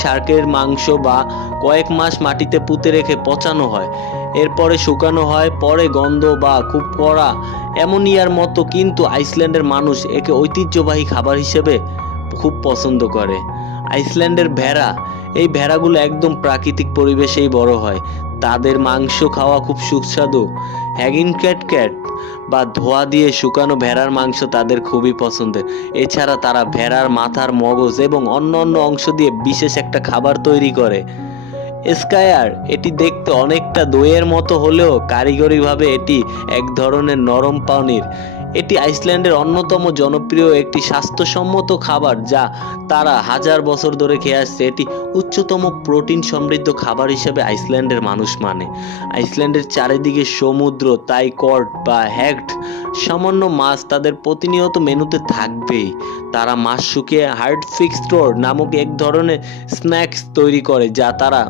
শার্কের মাংস বা কয়েক মাস মাটিতে পুঁতে রেখে পচানো হয়, এরপরে শুকানো হয়, পরে গন্ধ বা খুব কড়া অ্যামোনিয়ার মতো, কিন্তু আইসল্যান্ডের মানুষ একে ঐতিহ্যবাহী খাবার হিসেবে খুব পছন্দ করে। আইসল্যান্ডের ভেড়া, এই ভেড়াগুলো একদম প্রাকৃতিক পরিবেশেই বড় হয়, তাদের মাংস খাওয়া খুব সুস্বাদু। হ্যাগিং ক্যাট বা ধোয়া দিয়ে শুকানো ভেড়ার মাংস তাদের খুবই পছন্দের। এছাড়া তারা ভেড়ার মাথার মগজ এবং অন্য অন্য অংশ দিয়ে বিশেষ একটা খাবার তৈরি করে। স্কায়ার, এটি দেখতে অনেকটা দইয়ের মতো হলেও কারিগরিভাবে এটি এক ধরনের নরম পানির। এটি আইসল্যান্ডের অন্যতম জনপ্রিয় একটি স্বাস্থ্যসম্মত খাবার যা তারা হাজার বছর ধরে খেয়ে আসছে। এটি উচ্চতম প্রোটিন সমৃদ্ধ খাবার হিসেবে আইসল্যান্ডের মানুষ মানে। আইসল্যান্ডের চারিদিকে সমুদ্র, তাই কড বা হ্যাগড সামান্য মাছ তাদের প্রতিনিয়ত মেনুতে থাকবেই। তারা মাছ শুকিয়ে হার্ড ফিক্সড নামক এক ধরনের স্ন্যাক্স তৈরি করে যা তারা